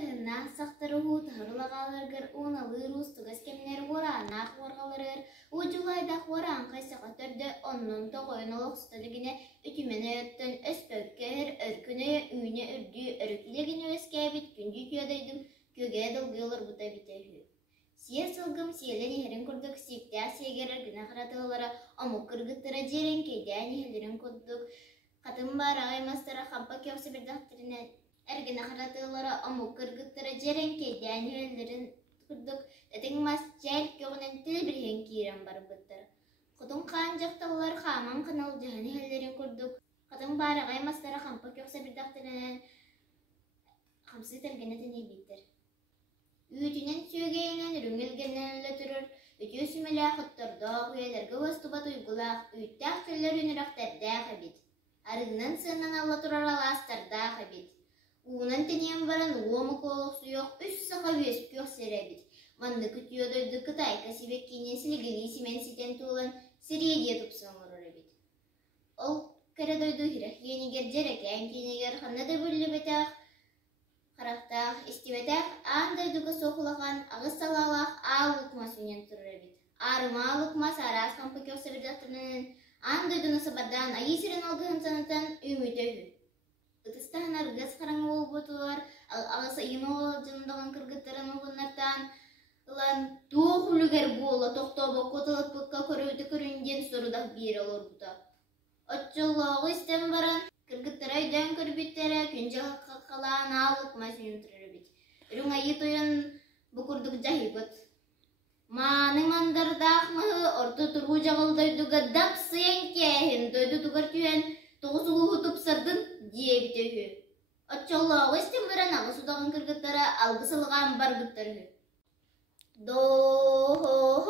тыһыннаах сахтарыһуу таһырылаҕааларыгар ууналыыр устугас кэмнэр уорааннаах уорҕаларыыр уучулайдах уораан хайсаҕа төрдө оннун тоҕойон олохсталыгине үтүмэнэ өттөн өспөккээр өркүнэ үүнэ үрдүү өрүкилэгин өскээбит күнжү түөдөйдүм көгээ дылгы олорбута битэһүү. Сиер сылгым сиэлэн иһэрин курдук сииктээх сиэгэрэр гына харатыылара омук кыргыттара дьиэрэн кейдээн иһэлэрин курдук хатын баарагай мастара хампа кеопса бирдахтарына эргина харатыылара омук кыргыттара дьиэрэн кейдээн иһэлэрин курдук этиң мас чээл кёҕунан тили бириһэн киирэн барбыттар. Хотун хаан дьахталлар хааман каналдьаһан иһэлэрин курдук хатын баарагай мастара хампа кеопса бирдахтарынан хамсы тэлгэнэтин иибиттер. Үйтүнен сүйгейнен үрүңелгеннен өлө турur, үтүү сүмелээх оттордоох үйэлэргэ уостубат уйгулаах, үйттээх чөллөр үнүрахтардаах эбит. Арыгынан сыыннан алла турар алаастардаах эбит. Уунан тенен баран уомук олох суйох үс саха үөспүөх серебит. Манны күтүөдойду кытайка сибек кинен силигили симен ситен туулан сириедие тупсоңорор эбит. Ол кэрэдойду хирах киенигер жерекээн кинегер ханна да бүллүбетээх Харахтах, истибетах, андайдуга сохулахан, агыс салалах, аалукма сүнен турur эбит. Арыма аалукма сарас кампы кеопса бирдахтарынан, андайдуна сабардан айысырын алгыһын санытан үмүтөһү. Ытыстаһын аргас хараңы болбутулар, агысы ыйыма олжындагын кыргыттарын угуннартан, ылан туох үлүгер буола тохтобо котылыппыкка көрөүтө көрүнден сорудах биир олорбута. Отчоллоогу истен баран, кыргыттара үйдөн көрбүттері күнжі қалаан аалык масынын тұрырбит. Үрің айы тойын бұқырдық жахибыт. Маның мандардаақ мығы орты тұру жағылдойдуға дап сыян кәхін дойду тұғыр түйен тоғысуғы ғытып сырдың дейбіт өйі. Отчоллауы істен бұран ағы судағын кыргыттара алғы сылған бар бұттыры. До-хо-хо-ми-ни-до